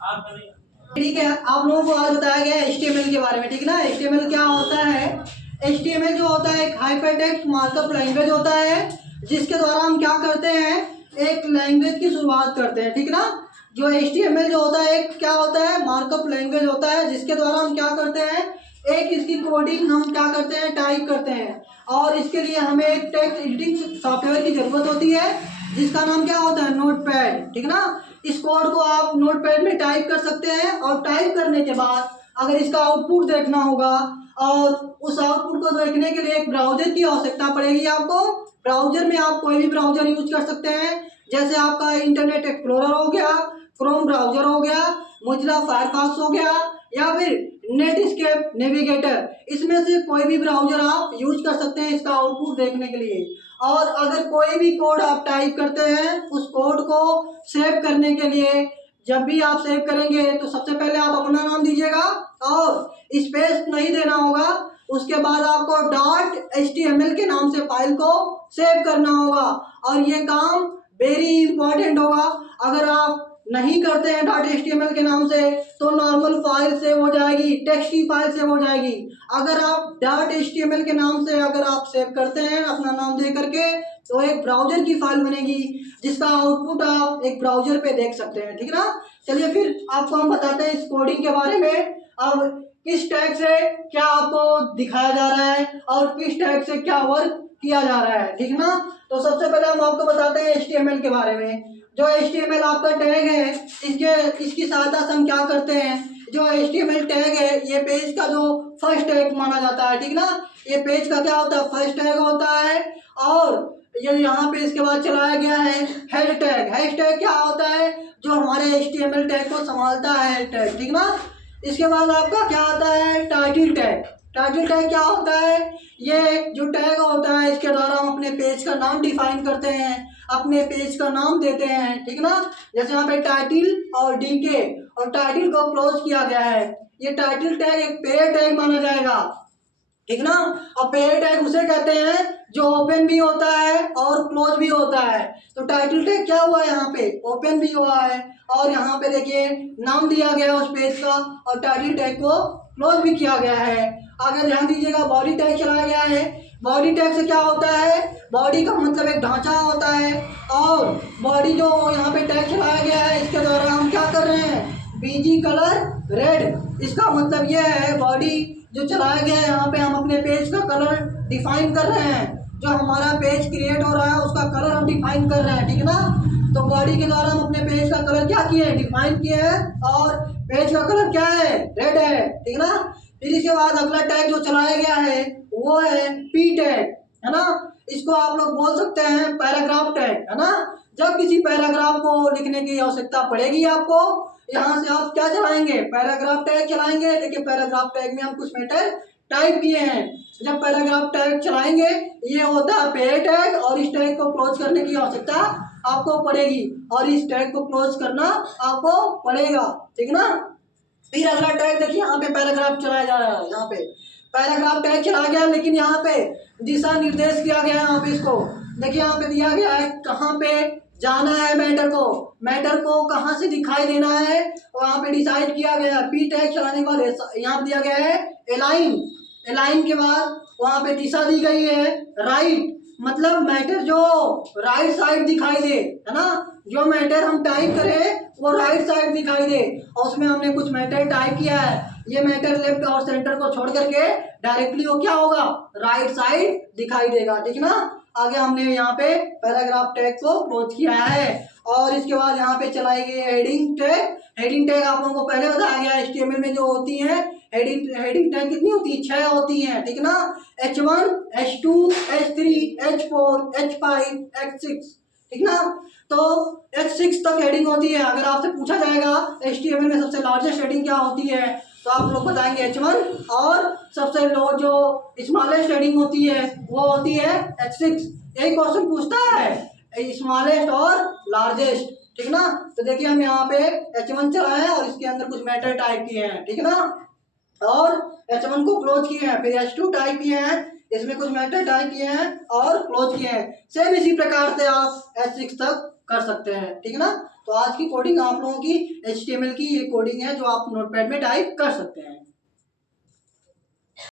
ठीक है, आप लोगों को आज बताया गया है HTML के बारे में, ठीक ना। HTML क्या होता है? HTML जो होता है एक हाइपरटेक्स्ट मार्कअप लैंग्वेज होता है, जिसके द्वारा हम क्या करते हैं, एक लैंग्वेज की शुरुआत करते हैं, ठीक ना। जो HTML जो होता है एक क्या होता है, मार्कअप लैंग्वेज होता है, जिसके द्वारा हम क्या करते हैं, एक इसकी कोडिंग हम क्या करते हैं, टाइप करते हैं। और इसके लिए हमें एक टेक्स्ट एडिटिंग सॉफ्टवेयर की जरूरत होती है, जिसका नाम क्या होता है, नोटपैड, ठीक ना। इस कोड को आप नोटपैड में टाइप कर सकते हैं, और टाइप करने के बाद अगर इसका आउटपुट देखना होगा, और उस आउटपुट को देखने के लिए एक ब्राउजर की आवश्यकता पड़ेगी आपको। ब्राउजर में आप कोई भी ब्राउजर यूज कर सकते हैं, जैसे आपका इंटरनेट एक्सप्लोरर हो गया, क्रोम ब्राउजर हो गया, मोजिला फायरफॉक्स हो गया, या फिर नेटस्केप नेविगेटर, इसमें से कोई भी ब्राउजर आप यूज कर सकते हैं इसका आउटपुट देखने के लिए। और अगर कोई भी कोड आप टाइप करते हैं, उस कोड को सेव करने के लिए जब भी आप सेव करेंगे तो सबसे पहले आप अपना नाम दीजिएगा, और स्पेस नहीं देना होगा। उसके बाद आपको .html के नाम से फाइल को सेव करना होगा, और ये काम वेरी इंपॉर्टेंट होगा। अगर आप नहीं करते हैं .html के नाम से, तो नॉर्मल फाइल सेव हो जाएगी, टेक्स्ट की फाइल सेव हो जाएगी। अगर आप .html के नाम से अगर आप सेव करते हैं अपना नाम दे करके, तो एक ब्राउजर की फाइल बनेगी, जिसका आउटपुट आप एक ब्राउजर पे देख सकते हैं, ठीक ना। चलिए फिर आपको हम बताते हैं इस कोडिंग के बारे में। अब किस टैग से क्या आपको दिखाया जा रहा है, और किस टैग से क्या वर्क किया जा रहा है, ठीक ना। तो सबसे पहले हम आपको बताते हैं HTML के बारे में। जो HTML आपका टैग है, इसकी सहायता से हम क्या करते हैं, जो HTML टैग है ये पेज का जो फर्स्ट टैग माना जाता है, ठीक ना। ये पेज का क्या होता है, फर्स्ट टैग होता है। और ये यहाँ पे इसके बाद चलाया गया है हेड टैग। हेड टैग क्या होता है, जो हमारे HTML टैग को संभालता है, हेड टैग, ठीक ना। इसके बाद आपका क्या आता है, टाइटल टैग। टाइटल टैग क्या होता है, ये जो टैग होता है इसके द्वारा हम अपने पेज का नाम डिफाइन करते हैं, अपने पेज का नाम देते हैं, ठीक ना। जैसे यहाँ पे टाइटल और DK, और टाइटल को क्लोज किया गया है। ये टाइटल टैग एक पेयर टैग माना जाएगा, ठीक ना। और पेयर टैग उसे कहते हैं जो ओपन भी होता है और क्लोज भी होता है। तो टाइटल टैग क्या हुआ, यहाँ पे ओपन भी हुआ है, और यहाँ पे देखिए नाम दिया गया है उस पेज का, और टाइटल टैग को क्लोज भी किया गया है। आगे ध्यान दीजिएगा, बॉडी टैग चलाया गया है। बॉडी टैग से क्या होता है, बॉडी का मतलब एक ढांचा होता है, और बॉडी जो यहाँ पे टैग चलाया गया है इसके द्वारा हम क्या कर रहे हैं, BG कलर रेड। इसका मतलब यह है बॉडी जो चलाया गया है, यहाँ पे हम अपने पेज का कलर डिफाइन कर रहे हैं। जो हमारा पेज क्रिएट हो रहा है उसका कलर हम डिफाइन कर रहे हैं, ठीक ना। तो बॉडी के द्वारा हम अपने पेज का कलर क्या किए हैं, डिफाइन किए हैं, और पेज का कलर क्या है, रेड है, ठीक ना। फिर इसके बाद अगला टैग जो चलाया गया है वो है P टैग, है ना। इसको आप लोग बोल सकते हैं पैराग्राफ टैग, है ना। जब किसी पैराग्राफ को लिखने की आवश्यकता पड़ेगी आपको, यहाँ से आप क्या चलाएंगे, पैराग्राफ टैग चलाएंगे। देखिए पैराग्राफ टैग में हम कुछ मैटर टाइप किए हैं। जब पैराग्राफ टैग चलाएंगे, ये होता है पेयर टैग, और इस टैग को क्लोज करने की आवश्यकता आपको पड़ेगी, और इस टैग को क्लोज करना आपको पड़ेगा, ठीक ना। फिर अगला टैग देखिए, यहाँ पे पैराग्राफ चलाया जा रहा है, यहाँ पे पैराग्राफ टैग चला गया, लेकिन यहाँ पे दिशा निर्देश किया गया है। यहाँ पे इसको देखिए, यहाँ पे दिया गया है कहाँ पे जाना है, मैटर को कहाँ से दिखाई देना है, वहाँ पे डिसाइड किया गया है। P टैग चलाने के बाद यहाँ दिया गया है एलाइन के बाद वहाँ पे दिशा दी गई है राइट, मतलब मैटर जो राइट साइड दिखाई दे, है ना। जो मैटर हम टाइप करें वो राइट साइड दिखाई दे, और उसमें हमने कुछ मैटर टाइप किया है। ये मैटर लेफ्ट और सेंटर को छोड़ करके डायरेक्टली वो क्या होगा, राइट साइड दिखाई देगा, ठीक ना। आगे हमने यहाँ पे पैराग्राफ टैग को क्लोज किया है, और इसके बाद यहाँ पे चलाई गई हेडिंग टैग। हेडिंग टैग आप लोगों को पहले बताया गया HTML में जो होती है हेडिंग टैग कितनी होती है, 6 होती हैं, ठीक ना। H1, H2, H3, H4, H5, H6, ठीक ना। तो H6 तक हेडिंग होती है। अगर आपसे पूछा जाएगा HTML में सबसे लार्जेस्ट हेडिंग क्या होती है, तो आप लोग बताएंगे H1, और सबसे लो जो स्मॉलेस्ट हेडिंग होती है वो होती है H6। यही क्वेश्चन पूछता है, स्मॉलेस्ट और लार्जेस्ट, ठीक ना। तो देखिए हम यहाँ पे H1 चलाए हैं, और इसके अंदर कुछ मैटर टाइप किए हैं, ठीक ना, और H1 को क्लोज किए हैं। फिर H2 टाइप किए हैं, इसमें कुछ मैटर टाइप किए हैं और क्लोज किए हैं। सेम इसी प्रकार से आप H6 तक कर सकते हैं, ठीक ना। तो आज की कोडिंग आप लोगों की HTML की ये कोडिंग है जो आप नोटपैड में टाइप कर सकते हैं।